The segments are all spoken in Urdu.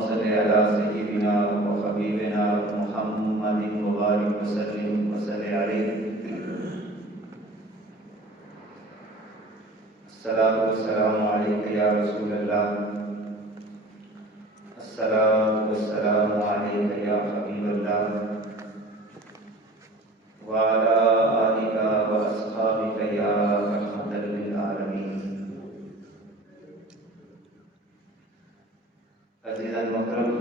صل على سيدنا وحبيبنا محمد وبارك وسلم عليه. الصلاة والسلام عليك يا رسول الله. الصلاة والسلام عليك يا حبيب الله وعلى آلك وأصحابك يا رحمة للعالمين. عزیزان محترم،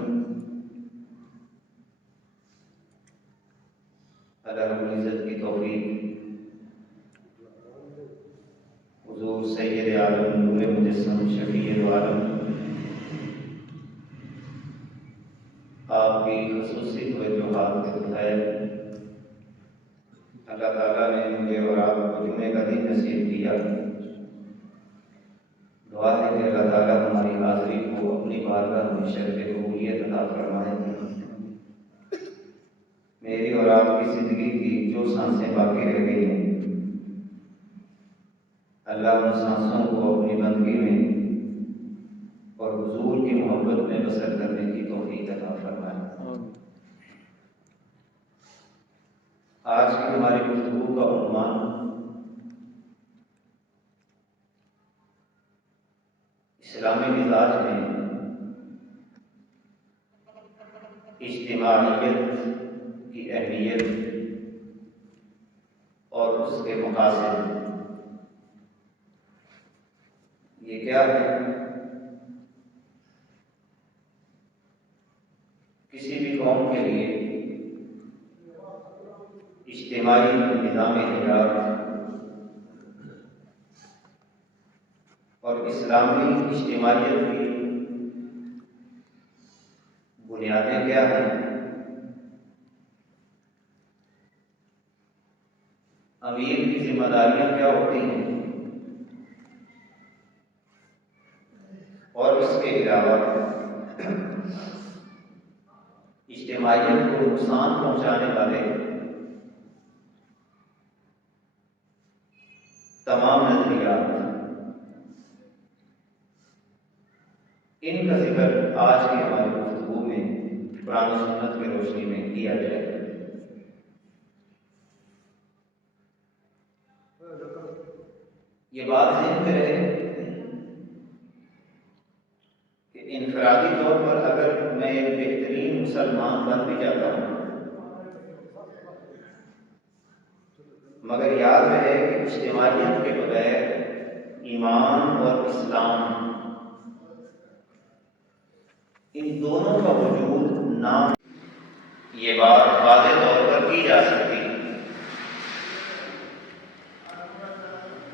اللہ رب العزت کی توفیق، حضور سید عالم نور مجسم شفیع عالم آپ کی خصوصی توجہات کے بغیر اللہ تعالیٰ نے مجھے اور آپ کو جمعے کا دن نصیب کیا. دعا ہے کہ اللہ تعالیٰ ہماری حاضری کو اپنی بارگاہ میں شرف قبولیت عطا فرمائے. میری اور آپ کی زندگی کی جو سانسیں باقی رہ گئی ہیں، اللہ ان سانسوں کو اپنی بندگی میں اور حضور کی محبت میں بسر کرنے کی توفیق عطا فرمائے. آج کی ہماری گفتگو کا عنوان اسلامی مزاج میں اجتماعیت کی اہمیت اور اس کے مقاصد. یہ کیا ہے؟ کسی بھی قوم کے لیے اجتماعی نظام حیات اور اسلامی اجتماعیت کی بنیادیں کیا ہیں؟ امیر کی ذمہ داریاں کیا ہوتی ہیں؟ اور اس کے علاوہ اجتماعیت کو نقصان پہنچانے والے تمام نظریات، ان کا ذکر آج کی ہماری گفتگو میں قرآن و سنت کی روشنی میں کیا جائے گا. یہ بات ذہن میں رہے کہ انفرادی طور پر اگر میں ایک بہترین مسلمان بن بھی جاتا ہوں، مگر یاد رہے کہ اجتماعیت کے بغیر ایمان اور اسلام ان دونوں کا وجود نہ، یہ بات واضح طور پر کی جا سکتی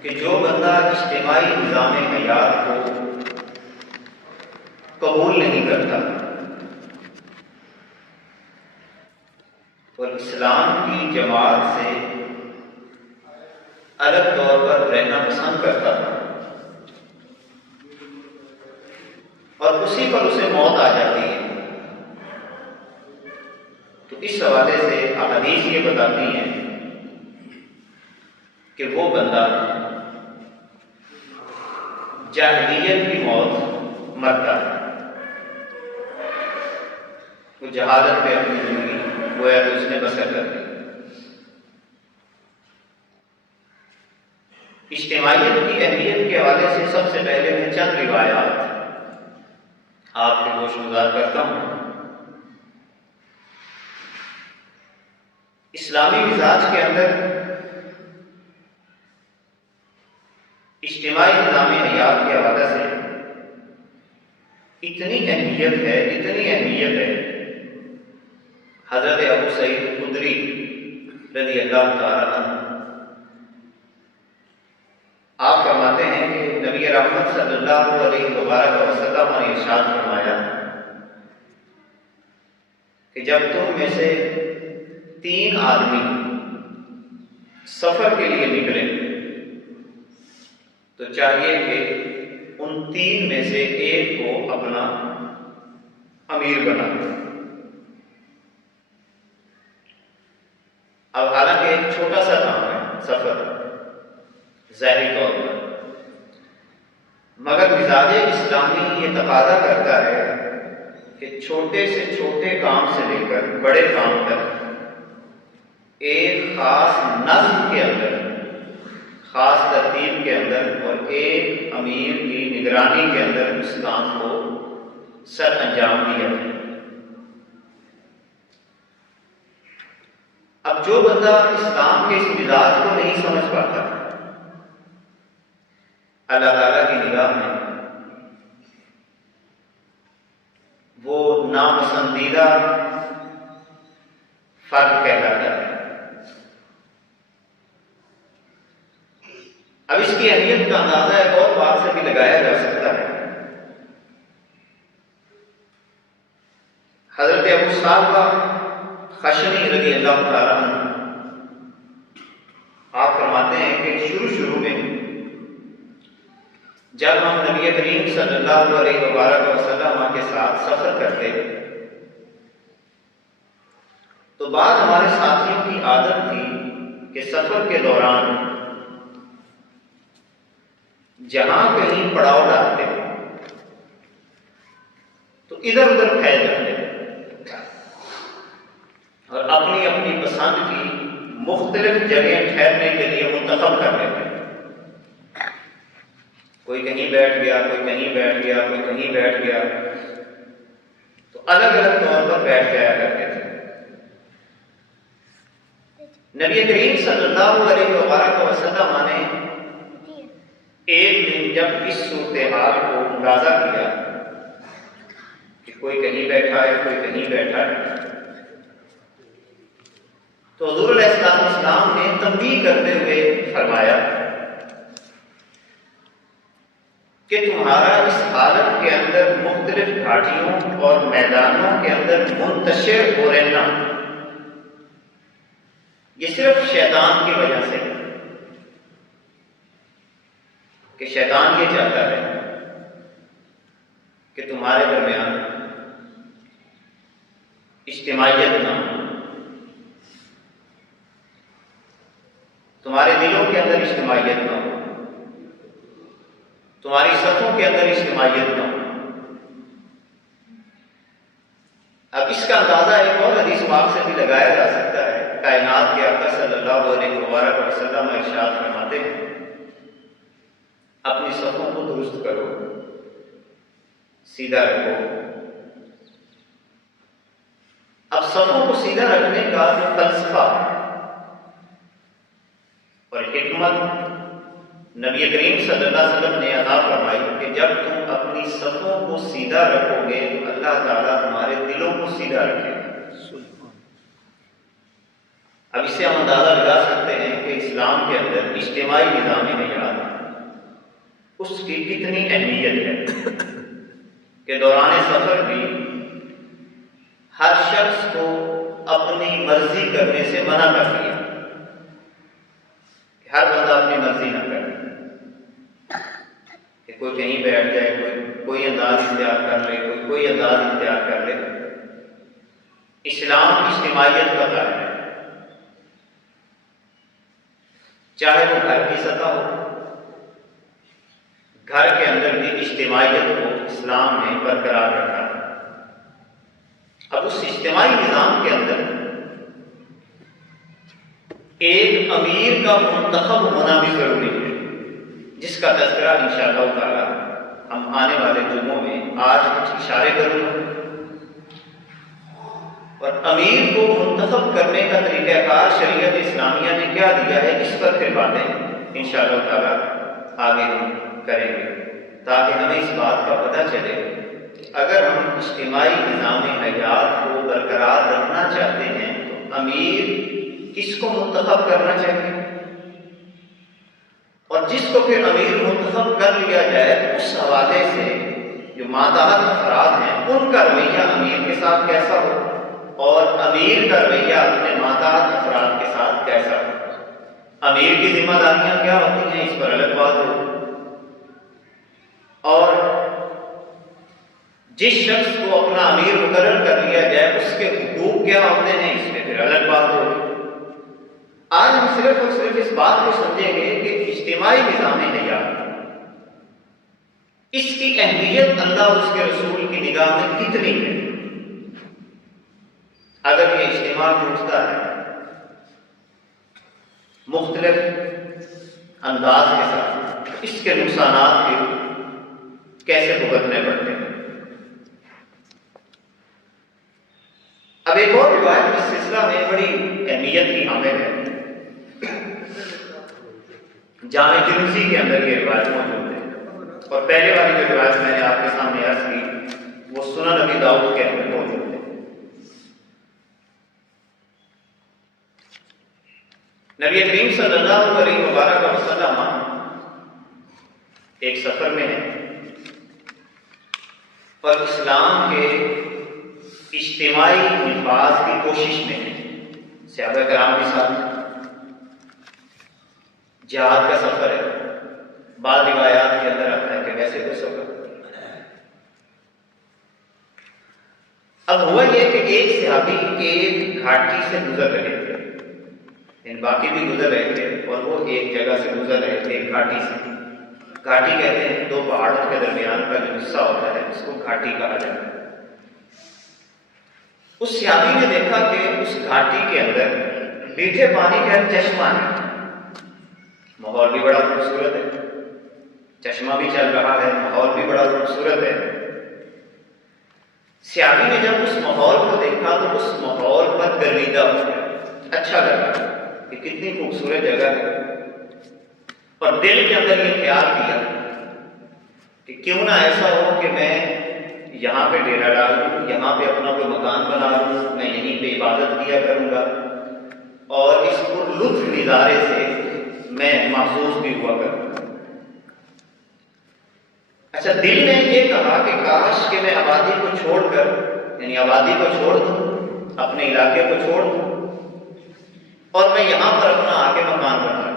کہ جو بندہ اجتماعی نظام حیات کو قبول نہیں کرتا اور اسلام کی جماعت سے الگ طور پر رہنا پسند کرتا تھا اور اسی پر اسے موت آ جاتی ہے، تو اس حوالے سے احادیث یہ بتاتی ہیں کہ وہ بندہ جاہلیت کی موت مرتا ہے. وہ جہالت پہ اپنی زندگی گویا کہ اس نے بسر کر دی. اجتماعیت کی اہمیت کے حوالے سے سب سے پہلے میں چند روایات آپ کے گوش گزار کرتا ہوں. اسلامی مزاج کے اندر اجتماعی نظام حیات کے حوالے سے اتنی اہمیت ہے. حضرت ابو سعید خدری رضی اللہ تعالیٰ عنہ آپ فرماتے ہیں کہ نبی رحمت صلی اللہ علیہ وسلم نے ارشاد فرمایا کہ جب تم میں سے 3 آدمی سفر کے لیے نکلیں تو چاہیے کہ ان 3 میں سے ایک کو اپنا امیر بنا. اب حالانکہ ایک چھوٹا سا کام ہے سفر ظاہری طور پر، مگر مزاج اسلامی یہ تقاضا کرتا ہے کہ کہ چھوٹے سے چھوٹے کام سے لے کر بڑے کام تک ایک خاص نظم کے اندر، خاص ترتیب کے اندر اور ایک امیر کی نگرانی کے اندر اس کام کو سر انجام دیا ہے۔ اب جو بندہ اسلام کے اس مزاج کو نہیں سمجھ پاتا، اللہ تعالیٰ کی نگاہ میں وہ ناپسندیدہ فرد کہلاتا ہے۔ اب اس کی اہمیت کا اندازہ ایک اور بات سے بھی لگایا جا سکتا ہے۔ حضرت ابو صالح خشنی رضی اللہ تعالیٰ عنہ آپ فرماتے ہیں کہ شروع میں جب ہم نبی کریم صلی اللہ علیہ وسلم کے ساتھ سفر کرتے تو بعض ہمارے ساتھیوں کی عادت تھی کہ سفر کے دوران جہاں کہیں پڑاؤ ڈالتے تو ادھر ادھر پھیل جاتے اور اپنی اپنی پسند کی مختلف جگہیں ٹھہرنے کے لیے منتخب کر لیتے۔ کوئی کہیں بیٹھ گیا، کوئی کہیں بیٹھ گیا، کوئی کہیں بیٹھ گیا، تو الگ الگ طور پر بیٹھ جایا کرتے تھے۔ نبی کریم صلی اللہ علیہ وسلم نے ایک دن جب اس صورتحال کو ملاحظہ کیا کہ کوئی کہیں بیٹھا ہے، کوئی کہیں بیٹھا ہے، تو حضور علیہ السلام نے تنبیہ کرتے ہوئے فرمایا کہ تمہارا اس حالت کے اندر مختلف گھاٹیوں اور میدانوں کے اندر منتشر ہو رہنا یہ صرف شیطان کی وجہ سے، کہ شیطان یہ چاہتا ہے کہ تمہارے درمیان اجتماعیت نہ ہو، تمہارے دلوں کے اندر اجتماعیت نہ ہو، تمہاری صفوں کے اندر اجتماعیت نہ ہو۔ اب اس کا اندازہ ایک اور حدیث پاک سے بھی لگایا جا سکتا ہے۔ کائنات کے آقا صلی اللہ علیہ وسلم ارشاد فرماتے ہیں اپنی صفوں کو درست کرو، سیدھا رکھو۔ اب صفوں کو سیدھا رکھنے کا جو فلسفہ اور حکمت نبی کریم صلی اللہ علیہ وسلم نے عطا فرمائی کہ جب تم اپنی صفوں کو سیدھا رکھو گے تو اللہ تعالیٰ تمہارے دلوں کو سیدھا رکھے گا۔ اب اس سے ہم اندازہ لگا سکتے ہیں کہ اسلام کے اندر اجتماعی نظام حیات اس کی کتنی اہمیت ہے کہ دوران سفر بھی ہر شخص کو اپنی مرضی کرنے سے منع کر دیا، ہر بندہ اپنی مرضی نہ کرے، کہ کوئی کہیں بیٹھ جائے، کوئی انداز اختیار کر لے، کوئی انداز اختیار کر لے۔ اسلام اجتماعیت کا قائل ہے، چاہے وہ گھر کی سطح ہو، گھر کے اندر بھی اجتماعیت کو اسلام نے برقرار رکھا۔ اب اس اجتماعی نظام کے اندر ایک امیر کا منتخب ہونا بھی ضروری ہے، جس کا تذکرہ انشاءاللہ تعالی ہم آنے والے جمعوں میں آج کچھ اشارے کروں گا۔ اور امیر کو منتخب کرنے کا طریقہ کار شریعت اسلامیہ نے کیا دیا ہے، اس پر پھر باتیں انشاءاللہ تعالی آگے ہم کریں گے، تاکہ ہمیں اس بات کا پتہ چلے کہ اگر ہم اجتماعی نظام حیات کو برقرار رکھنا چاہتے ہیں تو امیر کس کو منتخب کرنا چاہیے، اور جس کو پھر امیر منتخب کر لیا جائے تو اس حوالے سے جو ماتحت افراد ہیں ان کا رویہ امیر کے ساتھ کیسا ہو اور امیر کا رویہ اپنے ماتحت افراد کے ساتھ کیسا ہو۔ امیر کی ذمہ داریاں کیا ہوتی ہیں اس پر الگ بات ہو، اور جس شخص کو اپنا امیر مقرر کر لیا جائے اس کے حقوق کیا ہوتے ہیں اس میں پھر الگ بات ہوگی۔ آج ہم صرف اور صرف اس بات کو سمجھیں گے کہ اجتماعی نظام حیات اس کی اہمیت اللہ اس کے رسول کی نگاہ میں کتنی ہے۔ اگر یہ اجتماع ٹوٹتا ہے مختلف انداز کے ساتھ، اس کے نقصانات بھی کیسے بھگتنے پڑتے ہیں۔ اب ایک اور روایت اس سلسلہ میں بڑی اہمیت کی حامل ہے، جامع ترمذی کے اندر یہ روایت موجود ہے، اور پہلے والی جو روایت میں نے آپ کے سامنے عرض کی وہ سنن ابی داؤد کے اندر موجود ہے۔ نبی کریم صلی اللہ علیہ وبارک وسلم ایک سفر میں ہے اور اسلام کے اجتماعی نفاذ کی کوشش میں ہے، صحابہ کرام کے ساتھ جہاد کا سفر ہے۔ بعض روایات کے اندر آتا ہے کہ ویسے کوئی سفر۔ اب ہوا یہ کہ ایک صحابی ایک گھاٹی سے گزر رہے تھے، یعنی باقی بھی گزر رہے تھے اور وہ ایک جگہ سے گزر رہے تھے، ایک گھاٹی سے۔ گھاٹی کہتے ہیں دو پہاڑوں کے درمیان کا جو حصہ ہوتا ہے اس کو گھاٹی کہا جاتا ہے۔ اس صحابی نے دیکھا کہ اس گھاٹی کے اندر میٹھے پانی کا چشمہ ہے، ماحول بھی بڑا خوبصورت ہے، چشمہ بھی چل رہا ہے، ماحول بھی بڑا خوبصورت ہے۔ صحابی نے جب اس ماحول کو دیکھا تو اس ماحول پر گرویدہ ہو گیا، اچھا لگا کہ کتنی خوبصورت جگہ ہے، اور دل کے اندر یہ خیال کیا کہ کیوں نہ ایسا ہو کہ میں یہاں پہ ڈیرا ڈالوں، یہاں پہ اپنا کوئی مکان بنا لوں، میں یہیں پہ عبادت کیا کروں گا اور اس پر لطف نظارے سے میں محفوظ بھی ہوا کروں۔ اچھا، دل نے یہ کہا کہ کاش کہ میں آبادی کو چھوڑ کر، یعنی آبادی کو چھوڑ دوں، اپنے علاقے کو چھوڑ دوں اور میں یہاں پر اپنا آ کے مکان بنا لوں۔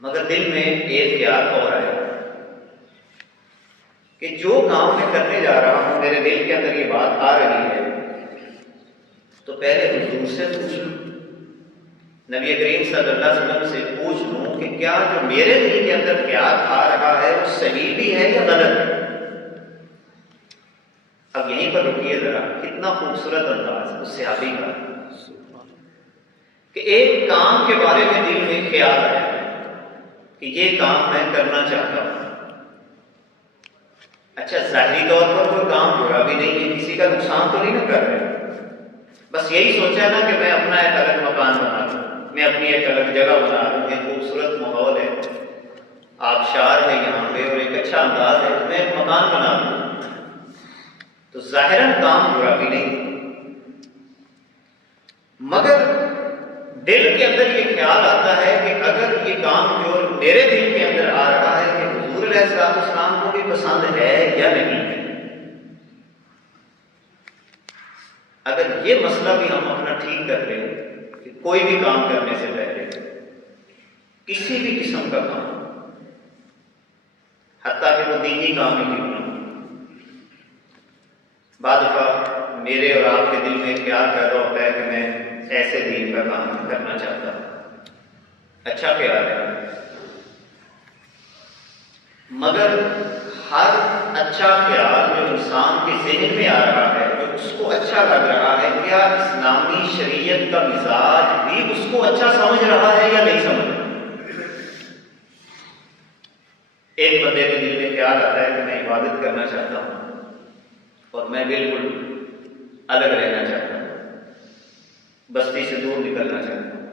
مگر دل میں ایک خیال اور آیا کہ جو کام میں کرنے جا رہا ہوں، میرے دل کے اندر یہ بات آ رہی ہے تو پہلے حضور سے پوچھ لوں، نبی کریم صلی اللہ علیہ وسلم سے پوچھ لوں کہ کیا جو میرے دل کے اندر خیال آ رہا ہے وہ صحیح بھی ہے یا غلط ہے۔ اب یہیں پر رکیے ذرا، کتنا خوبصورت انداز اس صحابی کا کہ ایک کام کے بارے میں دل میں خیال آیا کہ یہ کام میں کرنا چاہتا ہوں۔ اچھا، ظاہری طور پر کوئی کام برا بھی نہیں ہے، کسی کا نقصان تو نہیں کر رہے، بس یہی سوچا نا کہ میں اپنا ایک الگ مکان بنا لوں، میں اپنی ایک الگ جگہ بنا لوں، ایک خوبصورت ماحول ہے، آبشار ہے یہاں پہ اور ایک اچھا انداز ہے، تو میں ایک مکان بنا لوں، تو ظاہراً کام برا بھی نہیں، مگر دل کے اندر یہ خیال آتا ہے کہ اگر یہ کام جو میرے دل کے اندر آ رہا ہے کہ حضور علیہ السلام کو بھی پسند ہے یا نہیں ہے، اگر یہ مسئلہ بھی ہم اپنا ٹھیک کر لیں کہ کوئی بھی کام کرنے سے پہلے کسی بھی قسم کا کام، حتیٰ کہ وہ دینی کام ہی کیوں نہ ہو، بعض دفعہ میرے اور آپ کے دل میں خیال پیدا ہوتا ہے کہ میں ایسے دین کا کام کرنا چاہتا ہوں، اچھا خیال ہے، مگر ہر اچھا خیال جو انسان کے ذہن میں آ رہا ہے، جو اس کو اچھا لگ رہا ہے، کیا اسلامی شریعت کا مزاج بھی اس کو اچھا سمجھ رہا ہے یا نہیں سمجھ رہا؟ ایک بندے کے دل میں خیال آتا ہے کہ میں عبادت کرنا چاہتا ہوں اور میں بالکل الگ رہنا چاہتا ہوں، بستی سے دور نکلنا چاہتا ہوں،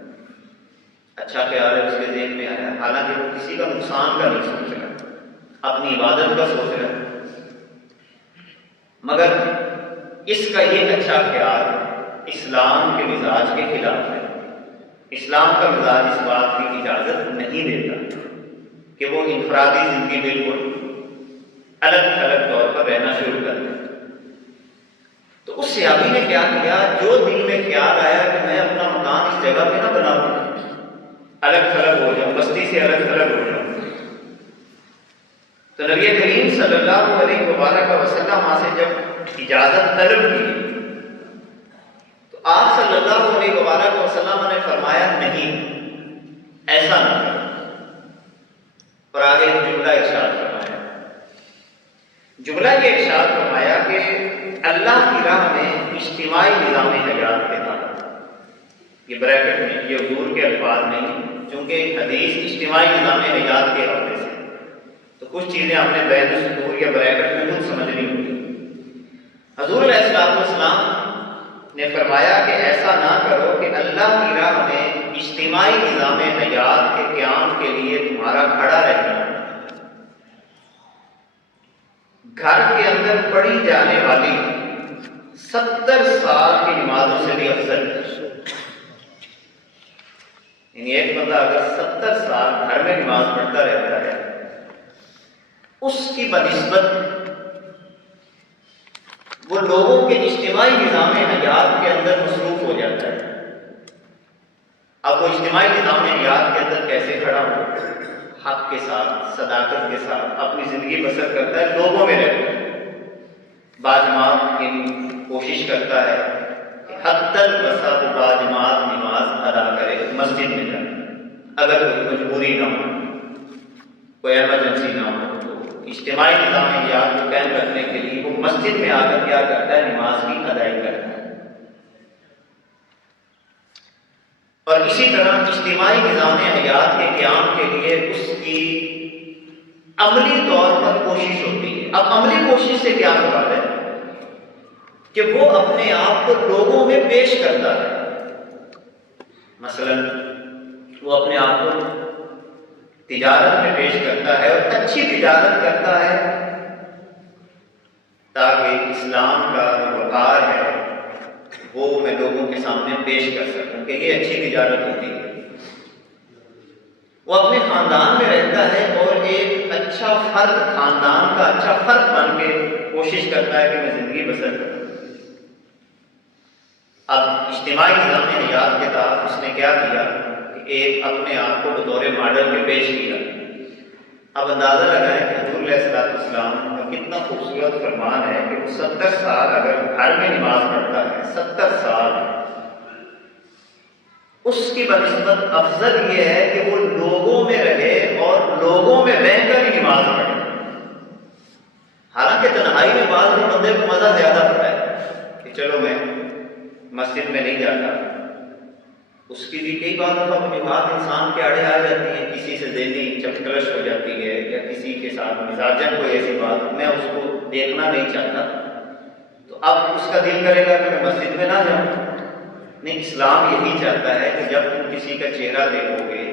اچھا خیال ہے اس کے ذہن میں آیا، حالانکہ وہ کسی کا نقصان کا نہیں سوچ رہا، اپنی عبادت کا سوچ رہا ہے، مگر اس کا یہ اچھا خیال اسلام کے مزاج کے خلاف ہے۔ اسلام کا مزاج اس بات کی اجازت نہیں دیتا کہ وہ انفرادی زندگی بالکل الگ تھلگ طور پر رہنا شروع کر دیں۔ تو اس صحابی نے کیا کیا، جو دل میں خیال آیا کہ میں اپنا مکان اس جگہ پہ نہ بناؤں، الگ تھلگ ہو جاؤں، بستی سے الگ تھلگ ہو جاؤں، تو نبی کریم صلی اللہ علیہ وبارک وسلم سے جب اجازت طلب کی تو آپ صلی اللہ علیہ وبارک وسلم نے فرمایا نہیں، ایسا نہ کرو، اور آگے جملہ ارشاد فرمایا جملہ یہ ارشاد فرمایا کہ اللہ کی راہ میں اجتماعی نظام حیات کے تحت، یہ بریکٹ میں، یہ حضور کے الفاظ نہیں، چونکہ حدیث اجتماعی نظام حیات کے حوالے سے، تو کچھ چیزیں ہم نے بین السطور یا بریکٹ میں خود سمجھنی ہوگی۔ حضور علیہ السلام نے فرمایا کہ ایسا نہ کرو کہ اللہ کی راہ میں اجتماعی نظام حیات کے قیام کے لیے تمہارا کھڑا رہنا گھر کے اندر پڑھی جانے والی 70 سال کی نمازوں سے بھی افضل ہے۔ یعنی ایک بندہ اگر 70 سال گھر میں نماز پڑھتا رہتا ہے، اس کی بنسبت وہ لوگوں کے اجتماعی نظام حیات کے اندر مصروف ہو جاتا ہے۔ اب وہ اجتماعی نظام حیات کے اندر کیسے کھڑا ہو؟ حق کے ساتھ، صداقت کے ساتھ اپنی زندگی بسر کرتا ہے، لوگوں میں رہتا ہے، باجماعت کی کوشش کرتا ہے کہ حد تک بسا باجماعت نماز ادا کرے مسجد میں جائے، اگر کوئی مجبوری نہ ہو، کوئی ایمرجنسی نہ ہو تو اجتماعی نظام حیات کو قائم رکھنے کے لیے وہ مسجد میں آ کر کیا کرتا ہے؟ نماز کی ادائیگی کرتا ہے۔ اور اسی طرح اجتماعی نظام حیات کے قیام کے لیے اس کی عملی طور پر کوشش ہوتی ہے۔ اب عملی کوشش سے کیا مراد ہے؟ کہ وہ اپنے آپ کو لوگوں میں پیش کرتا ہے۔ مثلا وہ اپنے آپ کو تجارت میں پیش کرتا ہے، اور اچھی تجارت کرتا ہے تاکہ اسلام کا جو وقار ہے وہ میں لوگوں کے سامنے پیش کر سکوں کہ یہ اچھی تجارت ہوتی ہے۔ وہ اپنے خاندان میں رہتا ہے اور ایک اچھا فرد، خاندان کا اچھا فرد بن کے کوشش کرتا ہے کہ میں زندگی بسر کروں۔ اب اجتماعی نظام حیات کے تحت اس نے کیا کیا کہ ایک اپنے آپ کو بطور ماڈل کے پیش کیا۔ اب اندازہ لگائیں کہ حضور علیہ السلام کا کتنا خوبصورت فرمان ہے کہ وہ 70 سال اگر گھر میں نماز پڑھتا ہے، 70 سال، اس کی بنسبت افضل یہ ہے کہ وہ لوگوں میں رہے اور لوگوں میں رہ کر ہی نماز پڑھے۔ حالانکہ تنہائی میں بعض بندے کو مزہ زیادہ ہوتا ہے کہ چلو میں مسجد میں نہیں جاتا، اس کی بھی کئی بار وجوہات انسان کے آڑے آ جاتی ہیں، کسی سے ذہنی چپکلش ہو جاتی ہے، یا کسی کے ساتھ مزاجن کوئی ایسی بات میں اس کو دیکھنا نہیں چاہتا، تو اب اس کا دل کرے گا کہ میں مسجد میں نہ جاؤں۔ نہیں، اسلام یہی چاہتا ہے کہ جب تم کسی کا چہرہ دیکھو گے،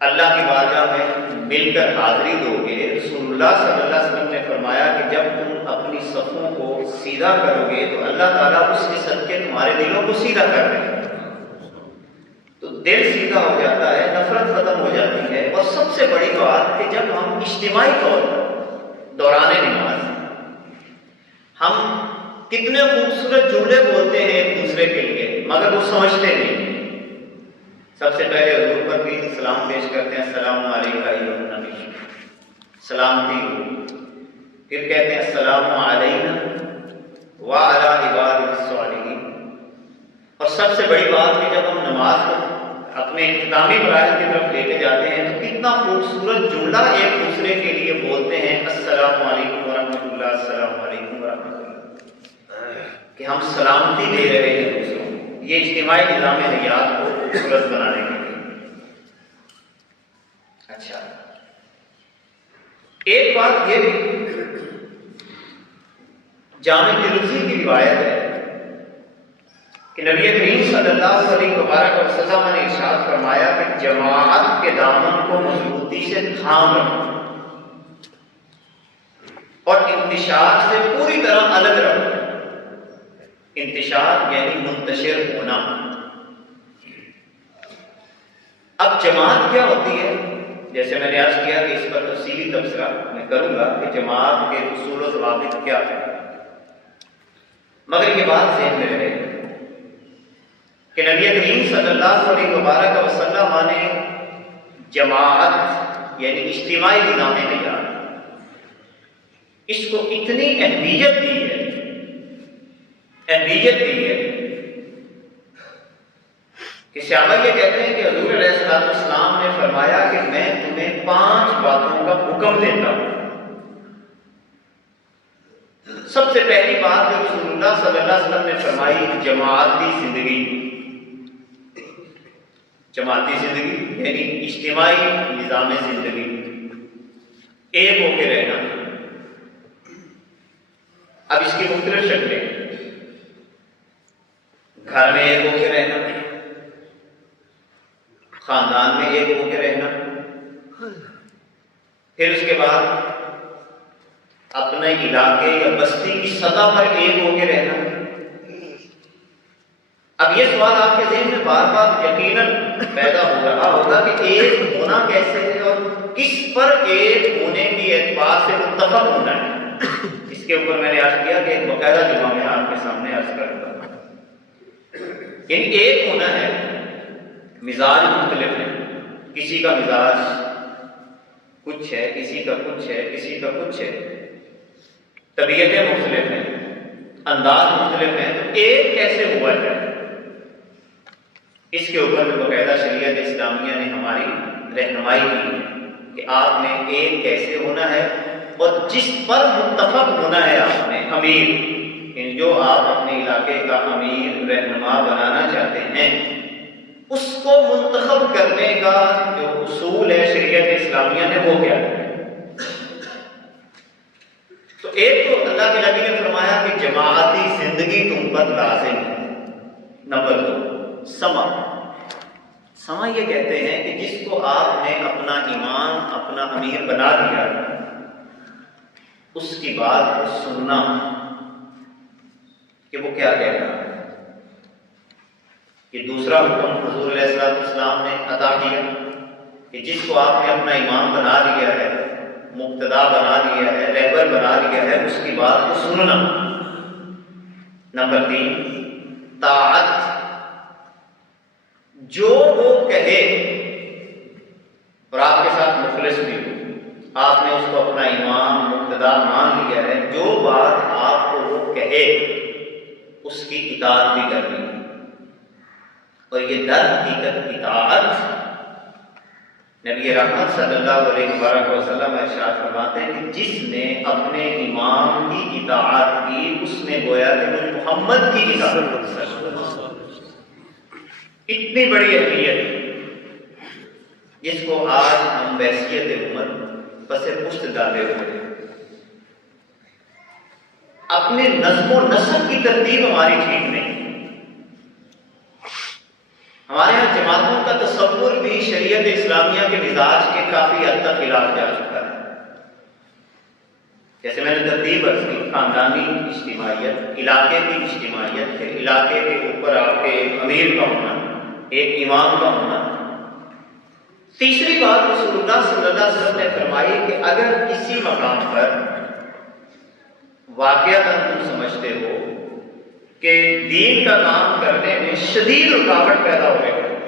اللہ کی بارگاہ میں مل کر حاضری دو گے، رسول اللہ صلی اللہ علیہ وسلم نے فرمایا کہ جب تم اپنی صفوں کو سیدھا کرو گے تو اللہ تعالیٰ اس کے صدقے تمہارے دلوں کو سیدھا کر دے گا۔ تو دل سیدھا ہو جاتا ہے، نفرت ختم ہو جاتی ہے، اور سب سے بڑی بات کہ جب ہم اجتماعی طور پر دوران نماز ہم کتنے خوبصورت جملے بولتے ہیں ایک دوسرے کے لیے، مگر وہ سمجھتے نہیں۔ سب سے پہلے حضور پر بھی سلام پیش کرتے ہیں، السلام علیکم ایھا النبی، سلامتی ہو، پھر کہتے ہیں السلام علینا وعلی عباد الصالحین۔ اور سب سے بڑی بات کہ جب ہم نماز کو اپنے اختتامی مراحل کی طرف لے کے جاتے ہیں تو کتنا خوبصورت جملہ ایک دوسرے کے لیے بولتے ہیں، السلام علیکم ورحمۃ اللہ، السلام علیکم ورحمۃ اللہ، کہ ہم سلامتی دے رہے ہیں دوسروں کو۔ یہ اجتماعی نظام حیات کو خوبصورت بنانے کے لیے۔ اچھا، ایک بات یہ بھی، جامع ترمذی کی روایت ہے کہ نبی کریم صلی اللہ علیہ وسلم نے ارشاد فرمایا کہ جماعت کے دامن کو مضبوطی سے تھام رکھو اور انتشار سے پوری طرح الگ رکھو۔ انتشار یعنی منتشر ہونا۔ اب جماعت کیا ہوتی ہے؟ جیسے میں نے عرض کیا کہ اس پر تفصیلی تبصرہ میں کروں گا کہ جماعت کے اصول و ضوابط کیا ہے، مگر یہ بات ذہن میں رہے کہ نبی کریم صلی اللہ علیہ وسلم نے جماعت یعنی اجتماعی نظام حیات اس کو اتنی اہمیت دی ہے کہ صحابہ یہ کہتے ہیں کہ حضور علیہ السلام نے فرمایا کہ میں تمہیں 5 باتوں کا حکم دیتا ہوں سب سے پہلی بات جو رسول اللہ صلی اللہ علیہ وسلم نے فرمائی، جماعتی زندگی. جماعتی زندگی یعنی اجتماعی نظام زندگی، ایک ہو کے رہنا. اب اس کی مختلف شکلیں، گھر میں ایک ہو کے رہنا، خاندان میں ایک ہو کے رہنا، پھر اس کے بعد اپنے علاقے یا بستی کی سطح پر ایک ہو کے رہنا. اب یہ سوال آپ کے ذہن میں بار بار یقیناً پیدا ہو رہا ہوگا کہ ایک ہونا کیسے ہے اور کس پر ایک ہونے کی اعتبار سے متفق ہونا ہے. اس کے اوپر میں نے عرض کیا کہ ایک باقاعدہ جمعہ میں آپ کے سامنے عرض کروں گا. یعنی ایک ہونا ہے، مزاج مختلف ہے، کسی کا مزاج کچھ ہے، کسی کا کچھ ہے، کسی کا کچھ ہے، طبیعتیں مختلف ہیں، انداز مختلف ہیں، تو ایک کیسے ہوا جائے، اس کے اوپر میں باقاعدہ شریعت اسلامیہ نے ہماری رہنمائی کی کہ آپ نے ایک کیسے ہونا ہے، اور جس پر متفق ہونا ہے آپ نے امیر، یعنی جو آپ اپنے علاقے کا امیر رہنما بنانا چاہتے ہیں، اس کو منتخب کرنے کا جو اصول ہے شریعت اسلامیہ نے وہ کیا ہے. تو ایک تو اللہ کے نبی نے فرمایا کہ جماعتی زندگی تم پر لازم ہے. نمبر 2 سما یہ کہتے ہیں کہ جس کو آپ نے اپنا امام، اپنا امیر بنا دیا، اس کی بات کو سننا کہ وہ کیا کہہ رہا ہے. یہ دوسرا حکم حضور علیہ السلام نے عطا کیا کہ جس کو آپ نے اپنا امام بنا دیا ہے، مقتدا بنا دیا ہے، رہبر بنا دیا ہے، اس کی بات کو سننا. نمبر 3 طاعت، جو وہ کہے اور آپ کے ساتھ مخلص بھی ہو، آپ نے اس کو اپنا امام مقتدا مان لیا ہے، جو بات آپ کو وہ کہے اس کی اطاعت بھی کرنی ہے. اور یہ در حقیقت اطاعت نبی رحمت صلی اللہ علیہ وسلم ارشاد فرماتے ہیں کہ جس نے اپنے امام کی اطاعت کی، اس نے گویا کہ مجھ محمد کی اطاعت کی. اتنی بڑی اہمیت جس کو آج ہم بحثیت امت پس پشت ڈالے ہوئے. اپنے نظم و نسق کی ترتیب ہماری ٹھیک نہیں. ہمارے یہاں جماعتوں کا تصور بھی شریعت اسلامیہ کے مزاج کے کافی حد تک خلاف جا چکا ہے. جیسے میں نے ترتیب عرض کی، خاندانی اجتماعیت، علاقے کی اجتماعیت، پھر علاقے کے اوپر آپ کے امیر کا ہونا، ایک امام کا ہونا. تیسری بات رسول اللہ صلی اللہ علیہ وسلم نے فرمائی کہ اگر کسی مقام پر واقعتاً تم سمجھتے ہو کہ دین کا کام کرنے میں شدید رکاوٹ پیدا ہو رہی ہے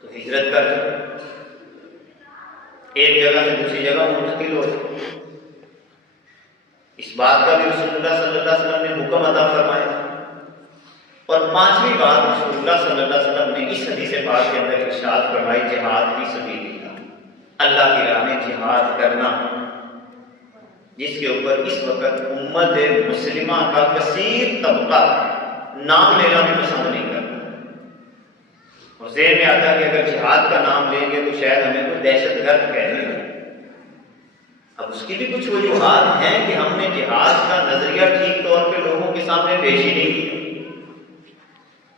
تو ہجرت کر جاؤ، ایک جگہ سے دوسری جگہ منتقل ہو جاؤ. اس بات کا بھی رسول اللہ صلی اللہ علیہ وسلم نے حکم عطا فرمایا. اور پانچویں بات رسول اللہ صلی اللہ علیہ وسلم نے اس حدیث پاک کے اندر ارشاد فرمائی، جہاد فی سبیل اللہ، اللہ کی راہ میں جہاد کرنا، جس کے اوپر اس وقت امت مسلمہ کا کثیر طبقہ نام لینا بھی پسند نہیں کرتا. اور ذہن میں آتا ہے کہ اگر جہاد کا نام لیں گے تو شاید ہمیں کوئی دہشت گرد کہہ دے گا. اب اس کی بھی کچھ وجوہات ہیں کہ ہم نے جہاد کا نظریہ ٹھیک طور پہ لوگوں کے سامنے پیش ہی نہیں کیا.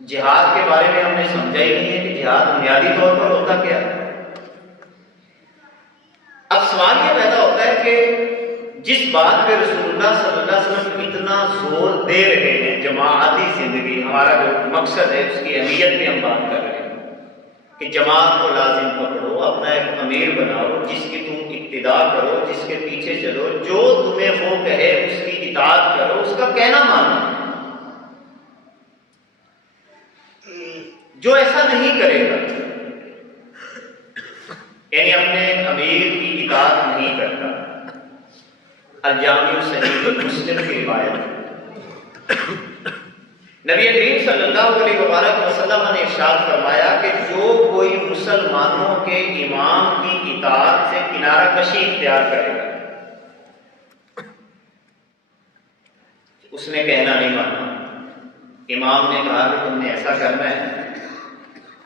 جہاد کے بارے میں ہم نے سمجھا ہی نہیں ہے کہ جہاد بنیادی طور پر ہوتا کیا ہے. اب سوال یہ پیدا ہوتا ہے کہ جس بات پہ رسول اللہ صلی اللہ علیہ وسلم اتنا زور دے رہے ہیں، جماعتی زندگی، ہمارا جو مقصد ہے اس کی اہمیت میں ہم بات کر رہے ہیں کہ جماعت کو لازم پکڑو، اپنا ایک امیر بناؤ جس کی تم اقتداء کرو، جس کے پیچھے چلو، جو تمہیں وہ کہے اس کی اطاعت کرو، اس کا کہنا مانو. جو ایسا نہیں کرے گا، یعنی اپنے امیر کی اطاعت نہیں کرتا. الجامع صحیح مسلم کی روایت، نبی کریم صلی اللہ علیہ وسلم نے ارشاد فرمایا کہ جو کوئی مسلمانوں کے امام کی اطاعت سے کنارہ کشی اختیار کرے گا، اس نے کہنا نہیں مانا، امام نے کہا کہ تم نے ایسا کرنا ہے،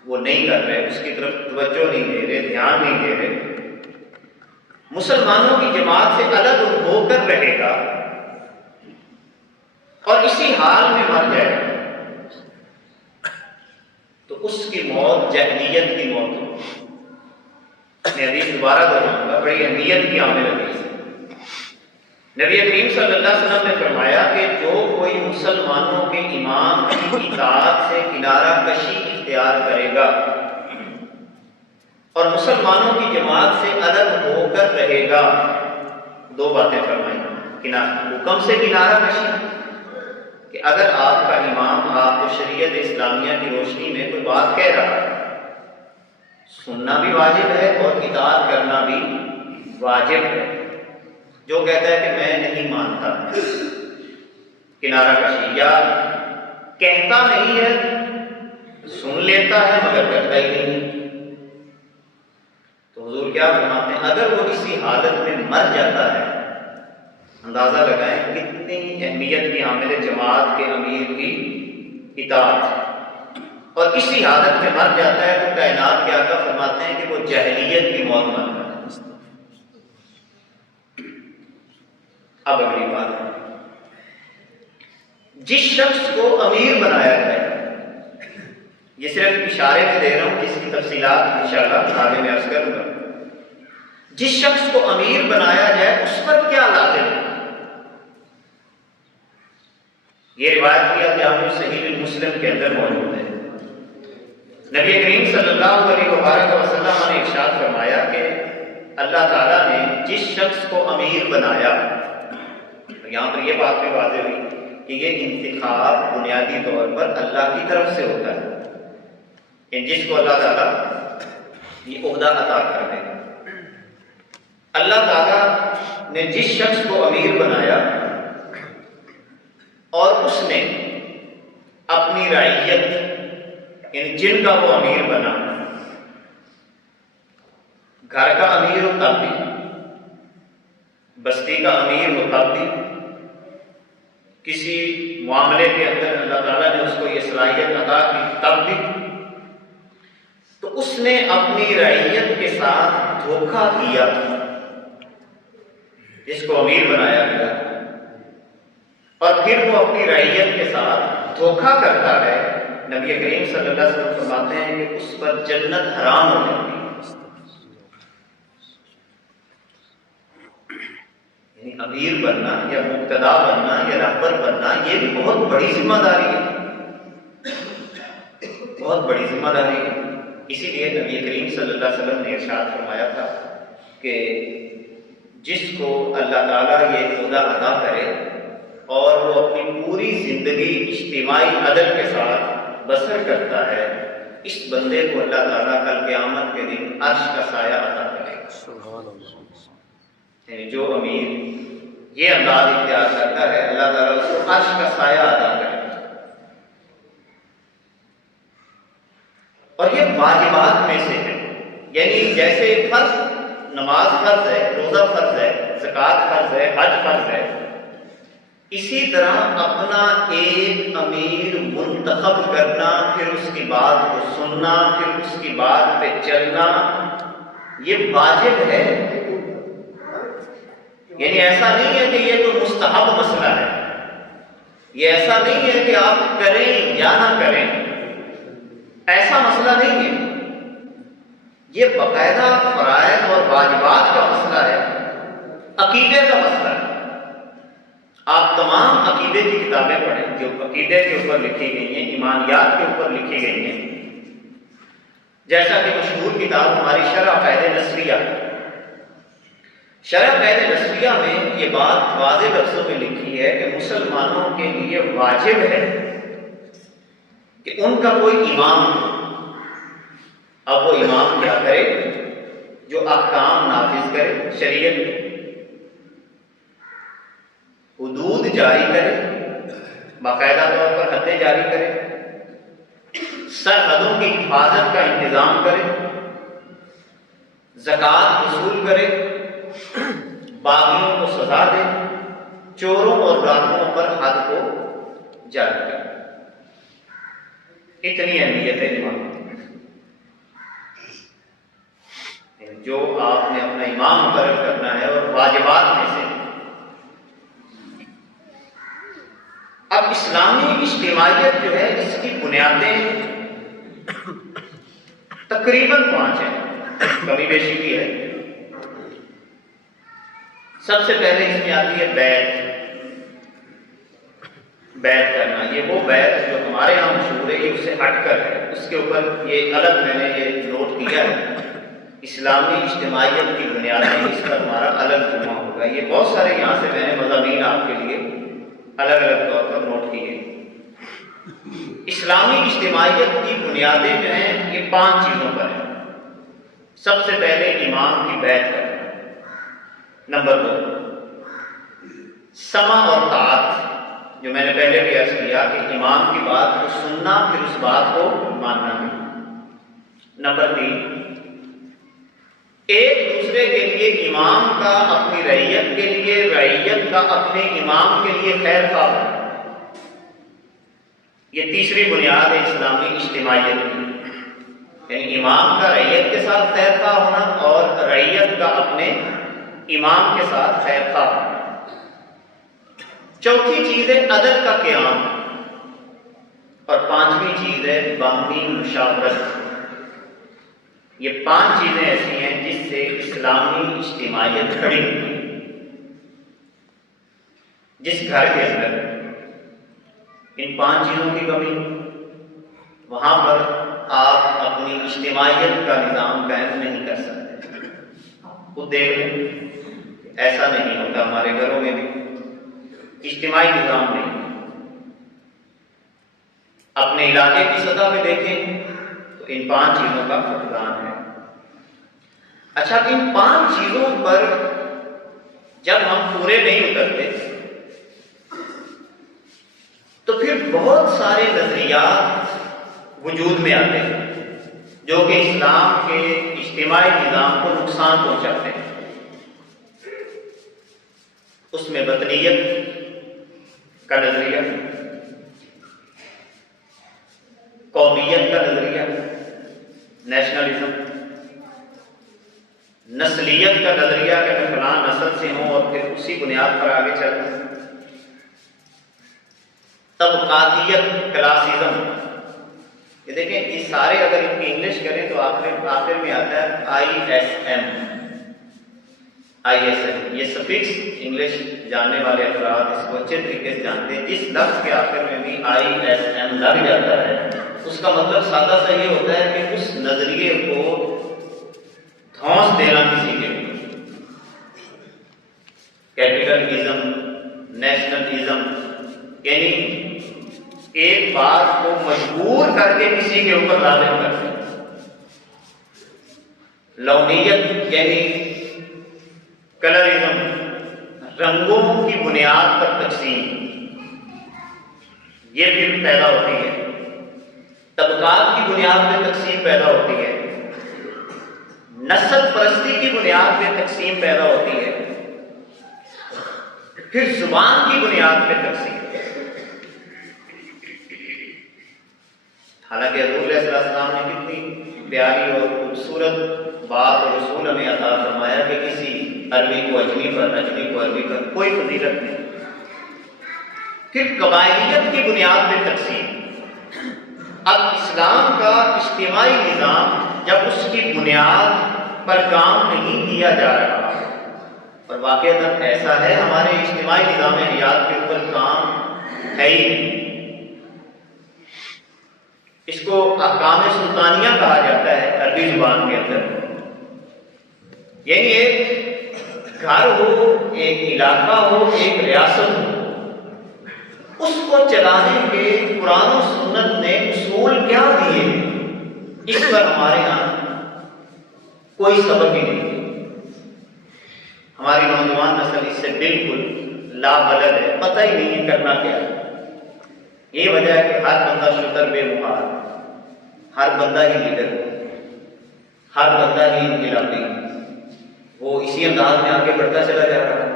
وہ نہیں کر رہے، اس کی طرف توجہ نہیں دے رہے، دھیان نہیں دے رہے، مسلمانوں کی جماعت سے الگ ہو کر رہے گا اور اسی حال میں مر جائے گا تو اس کی موت جہلیت کی موت ہوگی۔ میں حدیث دوبارہ دہراؤں گا، بڑی اہمیت کی عامل حدیث ہے۔ نبی کریم صلی اللہ علیہ وسلم نے فرمایا کہ جو کوئی مسلمانوں کے امام کی اطاعت سے کنارہ کشی اختیار کرے گا اور مسلمانوں کی جماعت سے الگ ہو کر رہے گا، دو باتیں فرمائیں، حکم سے کنارہ کشی کہ اگر آپ کا امام آپ کو شریعت اسلامیہ کی روشنی میں کوئی بات کہہ رہا ہے، سننا بھی واجب ہے اور اطاعت کرنا بھی واجب ہے۔ جو کہتا ہے کہ میں نہیں مانتا، کنارہ کشی، یا کہتا نہیں ہے، سن لیتا ہے مگر کرتا ہی نہیں، تو حضور کیا فرماتے ہیں، اگر وہ اسی حالت میں مر جاتا ہے، اندازہ لگائیں کتنی اہمیت کی عامل جماعت کے امیر کی اطاعت، اور اسی حالت میں مر جاتا ہے تو کائنات کے آقا فرماتے ہیں کہ وہ جاہلیت کی موت مرتا ہے۔ اب اگلی بات ہے، جس شخص کو امیر بنایا جائے، یہ صرف اشارے میں دے رہا ہوں، جس کی تفصیلات انشاءاللہ آگے میں عرض کروں گا، جس شخص کو امیر بنایا جائے اس پر کیا لازم ہے؟ یہ روایت کیا جامع صحیح مسلم کے اندر موجود ہے۔ نبی کریم صلی اللہ علیہ وسلم نے ارشاد فرمایا کہ اللہ تعالیٰ نے جس شخص کو امیر بنایا، یہاں پر یہ بات بھی واضح ہوئی کہ یہ انتخاب بنیادی طور پر اللہ کی طرف سے ہوتا ہے، جس کو اللہ تعالیٰ یہ عہدہ عطا کر دے۔ اللہ تعالیٰ نے جس شخص کو امیر بنایا اور اس نے اپنی رعیت، یعنی جن کا وہ امیر بنا، گھر کا امیر ہو تب بھی، بستی کا امیر ہو تب بھی، کسی معاملے کے اندر اللہ تعالیٰ نے اس کو یہ صلاحیت عطا کی تب بھی، تو اس نے اپنی رعیت کے ساتھ دھوکہ کیا، جس کو امیر بنایا گیا، اور پھر وہ اپنی رعیت کے ساتھ دھوکہ کرتا ہے، نبی کریم صلی اللہ علیہ وسلم فرماتے ہیں کہ اس پر جنت حرام ہو جاتی ہے۔ یعنی امیر بننا یا مقتدا بننا یا رہبر بننا یہ بھی بہت بڑی ذمہ داری ہے، بہت بڑی ذمہ داری ہے۔ اسی لیے نبی کریم صلی اللہ علیہ وسلم نے ارشاد فرمایا تھا کہ جس کو اللہ تعالیٰ یہ عہدہ عطا کرے اور وہ اپنی پوری زندگی اجتماعی عدل کے ساتھ بسر کرتا ہے، اس بندے کو اللہ تعالیٰ کل قیامت کے دن عرش کا سایہ عطا کرے گا۔ سبحان اللہ۔ یعنی جو امیر یہ انداز اختیار کرتا ہے، اللہ تعالیٰ اس کو عرش کا سایہ عطا کرے گا۔ اور یہ واجبات میں سے ہے، یعنی جیسے فرض، نماز فرض ہے، روزہ فرض ہے، زکوٰۃ فرض ہے، حج فرض ہے، اسی طرح اپنا ایک امیر منتخب کرنا، پھر اس کی بات کو سننا، پھر اس کی بات پہ چلنا، یہ واجب ہے۔ یعنی ایسا نہیں ہے کہ یہ تو مستحب مسئلہ ہے، یہ ایسا نہیں ہے کہ آپ کریں یا نہ کریں، ایسا مسئلہ نہیں ہے، یہ باقاعدہ فرائض اور واجبات کا مسئلہ ہے، عقیدے کا مسئلہ ہے۔ آپ تمام عقیدے کی کتابیں پڑھیں جو عقیدے کے اوپر لکھی گئی ہیں، ایمانیات کے اوپر لکھی گئی ہیں، جیسا کہ مشہور کتاب ہماری شرح قید نصریہ، شرح قید نصریہ میں یہ بات واضح لفظوں میں لکھی ہے کہ مسلمانوں کے لیے واجب ہے کہ ان کا کوئی امام ہو۔ اب وہ امام کیا کرے؟ جو احکام نافذ کرے، شریعت میں حدود جاری کرے، باقاعدہ طور پر حدیں جاری کرے، سرحدوں کی حفاظت کا انتظام کرے، زکوٰۃ وصول کرے، باغیوں کو سزا دے، چوروں اور ڈاکوؤں پر حد کو جل کر. اتنی اہمیت ہے امام. جو آپ نے اپنا امام مقرر کرنا ہے اور واجبات میں سے. اب اسلامی اجتماعیت جو ہے اس کی بنیادیں تقریباً 5 ہیں، کمی بیشی بھی ہے. سب سے پہلے اس میں آتی ہے بیعت کرنا. یہ وہ بیعت جو ہمارے یہاں مشہور ہے، یہ اس سے ہٹ کر ہے. اس کے اوپر یہ الگ میں نے یہ نوٹ کیا ہے. اسلامی اجتماعیت کی بنیادیں، اس پر ہمارا الگ جمعہ ہوگا. یہ بہت سارے یہاں سے میں نے مضامین آپ کے لیے الگ الگ طور پر نوٹ کیے. اسلامی اجتماعیت کی بنیادیں جو ہیں یہ 5 چیزوں پر ہیں. سب سے پہلے امام کی بیعت کرنا. نمبر 2 سمع اور طاعت، جو میں نے پہلے بھی عرض کیا کہ امام کی بات کو سننا پھر اس بات کو ماننا ہے. نمبر 3 ایک دوسرے کے لیے امام کا اپنی رعیت کے لیے، رعیت کا اپنے امام کے لیے خیر خواہ ہونا. یہ تیسری بنیاد ہے اسلامی اجتماعیت کی. یعنی امام کا رعیت کے ساتھ خیر خواہ ہونا اور رعیت کا اپنے امام کے ساتھ خیر خواہ ہونا. چوتھی چیز ہے عدل کا قیام، اور 5ویں چیز ہے باہمی مشاورت. یہ 5 چیزیں ایسی ہیں جس سے اسلامی اجتماعیت کھڑی ہوئی. جس گھر کے اندر ان 5 چیزوں کی کمی، وہاں پر آپ اپنی اجتماعیت کا نظام قائم نہیں کر سکتے. خود دیکھ لیں، ایسا نہیں ہوتا. ہمارے گھروں میں بھی اجتماعی نظام نہیں. اپنے علاقے کی سطح پہ دیکھیں تو ان 5 چیزوں کا فقدان ہے. اچھا، ان 5 چیزوں پر جب ہم پورے نہیں اترتے تو پھر بہت سارے نظریات وجود میں آتے ہیں جو کہ اسلام کے اجتماعی نظام کو نقصان پہنچاتے ہیں. اس میں وطنیت کا نظریہ، قومیت کا نظریہ، نیشنلزم، نسلیت کا نظریہ کہ میں فلاں نسل سے ہوں اور پھر اسی بنیاد پر آگے چلتا ہوں. طبقاتیت، کلاسزم. یہ دیکھیں، یہ سارے اگر ان کی انگلش کریں تو آخر میں آتا ہے ISM. یہ سفکس انگلش جاننے والے افراد اس کو اچھے طریقے سے جانتے ہیں. جس لفظ کے آخر میں بھی ISM لگ جاتا ہے، اس کا مطلب سادہ سا یہ ہوتا ہے کہ اس نظریے کو دھونس دینا کسی کے لیے. کیپٹلزم، نیشنلزم، یعنی ایک بات کو مجبور کر کے کسی کے اوپر لازم کرنا. لونیت یعنی کلرزم، رنگوں کی بنیاد پر تقسیم، یہ پھر پیدا ہوتی ہے. طبقات کی بنیاد پہ تقسیم پیدا ہوتی ہے. نسل پرستی کی بنیاد پہ تقسیم پیدا ہوتی ہے. پھر زبان کی بنیاد پہ تقسیم. حالانکہ حضور علیہ السلام نے کتنی پیاری اور خوبصورت بات اور رسول ہمیں عطا فرمایا کہ کسی عربی کو اجمی پر، اجمی کو عربی پر کوئی فضیلت نہیں. پھر قبائلیت کی بنیاد پہ تقسیم. اب اسلام کا اجتماعی نظام جب اس کی بنیاد پر کام نہیں کیا جا رہا، اور واقعتاً ایسا ہے ہمارے اجتماعی نظام حیات کے اوپر کام ہے ہی نہیں. اس کو احکام سلطانیہ کہا جاتا ہے عربی زبان کے اندر. یعنی ایک گھر ہو، ایک علاقہ ہو، ایک ریاست ہو، اس کو چلانے کے قرآن و سنت نے اصول کیا دیے، اس پر ہمارے یہاں کوئی سبق ہی نہیں. ہماری نوجوان نسل اس سے بالکل لابلد ہے، پتہ ہی نہیں ہے کرنا کیا ہے. یہ وجہ ہے کہ ہر بندہ شتر بے مہار، ہر بندہ ہی لیڈر، ہر بندہ ہی انقلابی. وہ اسی انداز میں آگے بڑھتا چلا جا رہا ہے،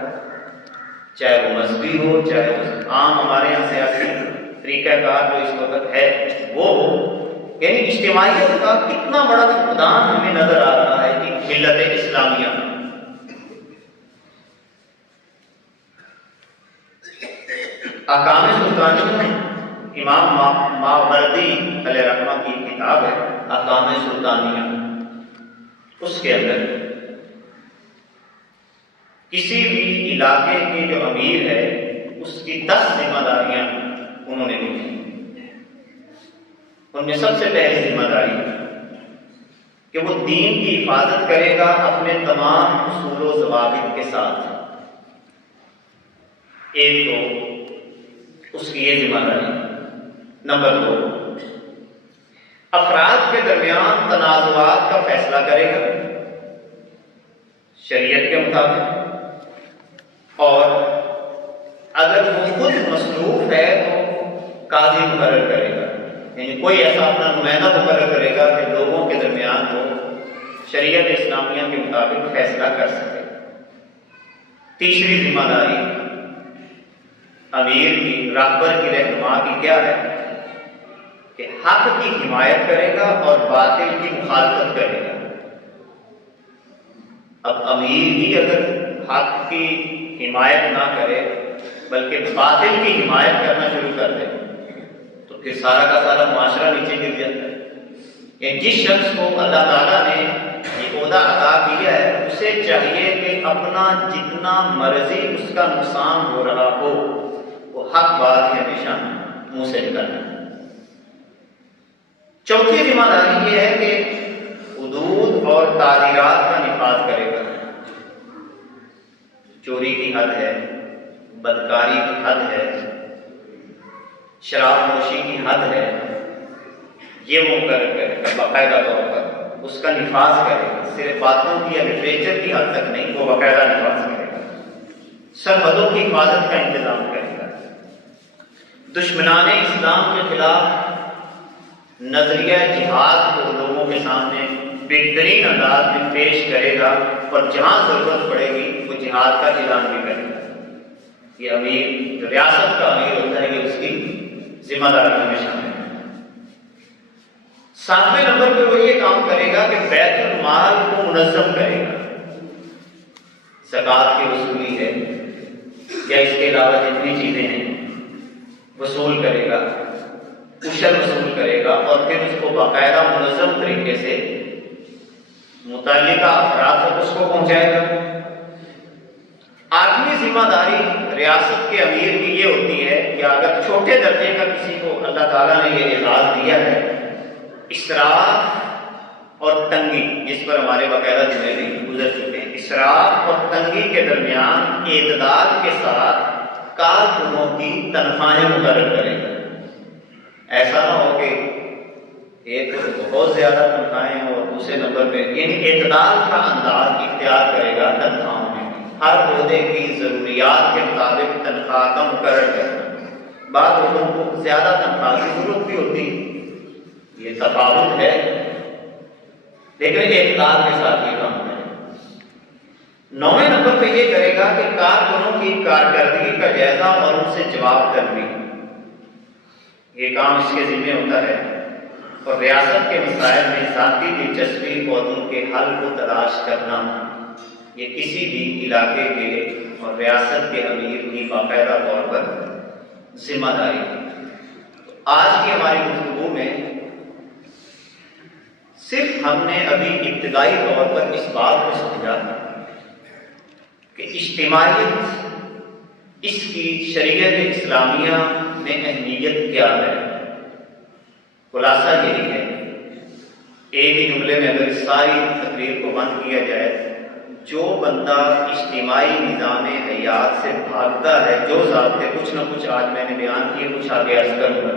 چاہے وہ مذہبی ہو، چاہے وہ عام ہمارے یہاں سیاسی طریقہ کار جو اس وقت ہے وہ ہو، یعنی اجتماعیت کا کتنا بڑا فقدان ہمیں نظر آ رہا ہے کہ ملت اسلامیہ میں۔ احکام سلطانیہ امام ماوردی علیہ رحمہ کی کتاب ہے احکام سلطانیہ، اس کے اندر کسی بھی علاقے کے جو امیر ہے اس کی 10 ذمہ داریاں انہوں نے لکھی۔ ان میں سب سے پہلی ذمہ داری کہ وہ دین کی حفاظت کرے گا اپنے تمام اصول و ضوابط کے ساتھ۔ ایک تو اس کی یہ ذمہ داری۔ نمبر 2، افراد کے درمیان تنازعات کا فیصلہ کرے گا شریعت کے مطابق، اور اگر وہ خود مصروف ہے تو قاضی مقرر کرے گا، یعنی کوئی ایسا اپنا نمائندہ مقرر کرے گا کہ لوگوں کے درمیان وہ شریعت اسلامیہ کے مطابق فیصلہ کر سکے۔ تیسری ذمہ داری امیر کی، رہبر کی، رہنما کی کیا ہے کہ حق کی حمایت کرے گا اور باطل کی مخالفت کرے گا۔ اب امیر ہی اگر حق کی حمایت نہ کرے بلکہ باطل کی حمایت کرنا شروع کر دے تو پھر سارا کا سارا معاشرہ نیچے گر جاتا ہے۔ یعنی جس شخص کو اللہ تعالیٰ نے یہ عہدہ عطا کیا ہے اسے چاہیے کہ اپنا جتنا مرضی اس کا نقصان ہو رہا ہو وہ حق بات ہے ہمیشہ منہ سے نکالنا۔ چوتھی ذمہ داری یہ ہے کہ حدود اور تعزیرات کا نفاذ کرے گا۔ چوری کی حد ہے، بدکاری کی حد ہے، شراب نوشی کی حد ہے، یہ وہ کرے گا باقاعدہ طور پر، اس کا نفاذ کرے گا، صرف باتوں کی یا لٹریچر کی حد تک نہیں، وہ باقاعدہ نفاذ کرے گا۔ سرحدوں کی حفاظت کا انتظام کرے گا۔ دشمنان اسلام کے خلاف نظریہ جہاد کو لوگوں کے سامنے بہترین انداز میں پیش کرے گا، اور جہاں ضرورت پڑے گی وہ جہاد کا اعلان بھی کرے گا۔ یہ امیر جو ریاست کا امیر ہوتا ہے یہ اس کی ذمہ داریوں میں شامل ہے۔ 7ویں نمبر پہ وہ یہ کام کرے گا کہ بیت المال کو منظم کرے گا۔ زکوٰۃ کی وصولی ہے یا اس کے علاوہ جتنی چیزیں ہیں وصول کرے گا، عشر وصول کرے گا، اور پھر اس کو باقاعدہ منظم طریقے سے متعلقہ افراد تک اس کو پہنچائے گا۔ 8ویں ذمہ داری ریاست کے امیر کی یہ ہوتی ہے کہ اگر چھوٹے درجے کا کسی کو اللہ تعالیٰ نے یہ اعزاز دیا ہے، اسراف اور تنگی، جس پر ہمارے باقاعدہ جملے بھی گزر چکے ہیں، اسراف اور تنگی کے درمیان اعتدال کے ساتھ کارکنوں کی تنخواہیں مقرر کرے گا۔ ایسا نہ ہو کہ ایک بہت زیادہ تنخواہیں اور دوسرے نمبر پہ، یعنی اعتدال کا انداز اختیار کرے گا تنخواہوں میں۔ ہر عہدے کی ضروریات کے مطابق تنخواہ کا مقرر کرنا۔ بعض لوگوں کو زیادہ تنخواہ کی ضرورت بھی ہوتی ہے، یہ تفاوت ہے، لیکن اعتدال کے ساتھ یہ کام کرے۔ 9ویں نمبر پہ یہ کرے گا کہ کارکنوں کی کارکردگی کا جائزہ اور ان سے جواب طلبی، یہ کام اس کے ذمہ ہوتا ہے، اور ریاست کے مسائل میں ذاتی دلچسپی اور ان کے حل کو تلاش کرنا یہ کسی بھی علاقے کے اور ریاست کے امیر کی باقاعدہ طور پر ذمہ داری ہے۔ آج کی ہماری گفتگو میں صرف ہم نے ابھی ابتدائی طور پر اس بات کو سمجھا کہ اجتماعیت اس کی شریعت اسلامیہ میں اہمیت کیا ہے۔ خلاصہ یہی ہے، ایک ہی جملے میں اگر اس ساری تقریر کو بند کیا جائے، جو بندہ اجتماعی نظام حیات سے بھاگتا ہے، جو ضابطے کچھ نہ کچھ آج میں نے بیان کیے، کچھ آگے عرض کروں گا،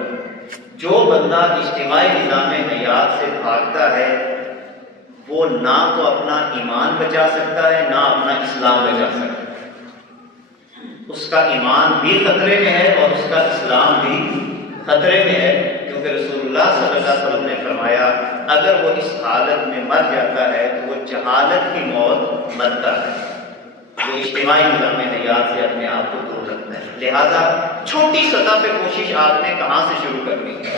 جو بندہ اجتماعی نظام حیات سے بھاگتا ہے وہ نہ تو اپنا ایمان بچا سکتا ہے نہ اپنا اسلام بچا سکتا ہے۔ اس کا ایمان بھی خطرے میں ہے اور اس کا اسلام بھی خطرے میں ہے، کیونکہ رسول اللہ صلی اللہ علیہ وسلم نے فرمایا اگر وہ اس حالت میں مر جاتا ہے تو وہ جہالت کی موت مرتا ہے۔ وہ اجتماعی نظام حیات سے اپنے آپ کو دور رکھتا ہے۔ ہوتا ہے. لہذا چھوٹی سطح پہ کوشش آپ نے کہاں سے شروع کرنی ہے؟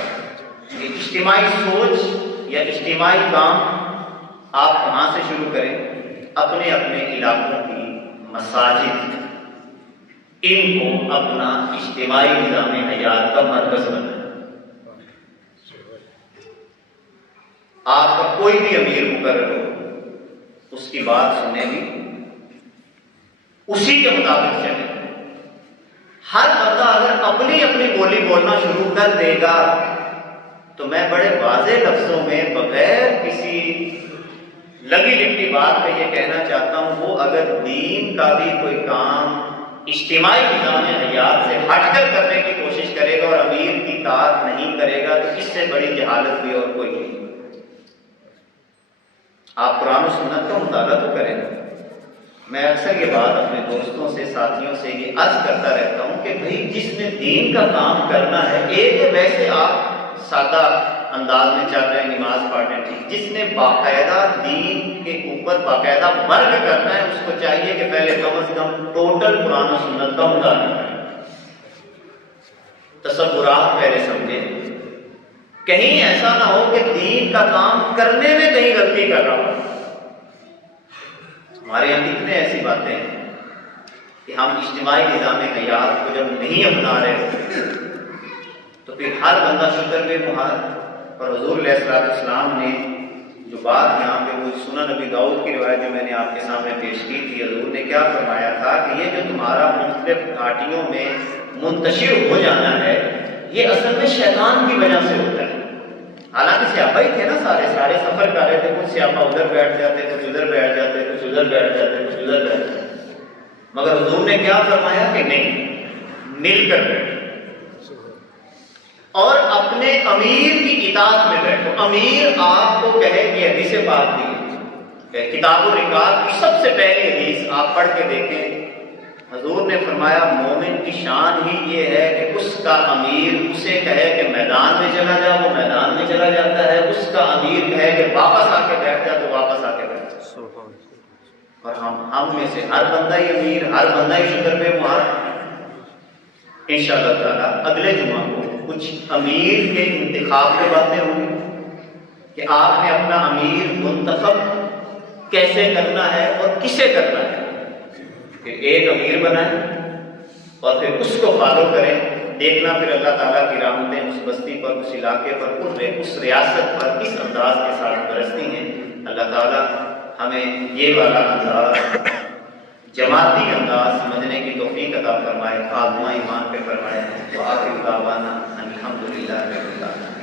اجتماعی سوچ یا اجتماعی کام آپ کہاں سے شروع کریں؟ اپنے اپنے علاقوں کی مساجد، ان کو اپنا اجتماعی نظام حیات کا مرکز بنائیں. آپ کا کوئی بھی امیر مقرر ہو، اس کی بات سنیں گی، اسی کے مطابق چلیں. ہر بندہ اگر اپنی اپنی بولی بولنا شروع کر دے گا تو میں بڑے واضح لفظوں میں بغیر کسی لگی لپٹی بات پہ یہ کہنا چاہتا ہوں، وہ اگر دین کا بھی کوئی کام اجتماعی نظام حیات سے ہٹ کر کرنے کی کوشش کرے گا اور امیر کی اطاعت نہیں کرے گا تو اس سے بڑی جہالت بھی اور کوئی نہیں. آپ قرآن و سنت کا مطالعہ تو کریں. میں اکثر یہ بات اپنے دوستوں سے، ساتھیوں سے یہ عرض کرتا رہتا ہوں کہ بھئی جس نے دین کا کام کرنا ہے، ایک ویسے آپ سادہ انداز میں چل رہے ہیں نماز پڑھنے کی، جس نے باقاعدہ دین کے اوپر باقاعدہ ورک کرنا ہے، اس کو چاہیے کہ پہلے کم از کم ٹوٹل قرآن و سنت کا مطالعہ کریں. تصورات پہلے سمجھیں، کہیں ایسا نہ ہو کہ دین کا کام کرنے میں کہیں غلطی کر رہا ہو. ہمارے یہاں کتنے ایسی باتیں ہیں کہ ہم اجتماعی نظام حیات کو جب نہیں اپنا رہے تو پھر ہر بندہ شکر بے محال. اور حضور علیہ السلام نے جو بات یہاں پہ وہ سنن نبی داؤد کی روایت جو میں نے آپ کے سامنے پیش کی تھی، حضور نے کیا فرمایا تھا کہ یہ جو تمہارا مختلف گھاٹیوں میں منتشر ہو جانا ہے، یہ اصل میں شیطان کی وجہ سے ہوتا ہے. حالانکہ سیاپا ہی تھے نا، سارے سفر کر رہے تھے، کچھ سیاپا ادھر بیٹھ جاتے، کچھ ادھر بیٹھ جاتے، کچھ ادھر بیٹھ جاتے، کچھ ادھر بیٹھ جاتے. مگر حضور نے کیا فرمایا کہ نہیں، مل کر بیٹھو اور اپنے امیر کی اطاعت میں بیٹھو. امیر آپ کو کہے کہ حدیث پاک دی، کتاب و رکاب کی سب سے پہلی حدیث آپ پڑھ کے دیکھیں. حضور نے فرمایا مومن کی شان ہی یہ ہے کہ اس کا امیر اسے کہے کہ میدان میں چلا جا، وہ میدان میں چلا جاتا ہے. اس کا امیر کہے کہ واپس آ کے بیٹھ جا، تو واپس آ کے بیٹھ جا. اور ہم میں سے ہر بندہ ہی امیر، ہر بندہ ہی شکر پہ مہار. انشاءاللہ تعالیٰ اگلے جمعہ کو کچھ امیر کے انتخاب کی باتیں ہوں گی کہ آپ نے اپنا امیر منتخب کیسے کرنا ہے اور کسے کرنا ہے. پھر ایک امیر بنائیں اور پھر اس کو فالو کریں. دیکھنا پھر اللہ تعالیٰ کی رحمتیں اس بستی پر، اس علاقے پر، اس ریاست پر کس انداز کے ساتھ برستی ہیں. اللہ تعالیٰ ہمیں یہ والا انداز، جماعتی انداز سمجھنے کی توفیق عطا فرمائے، خاتمہ ایمان پہ فرمائے. وآخر دعوانا الحمدللہ رب العالمین.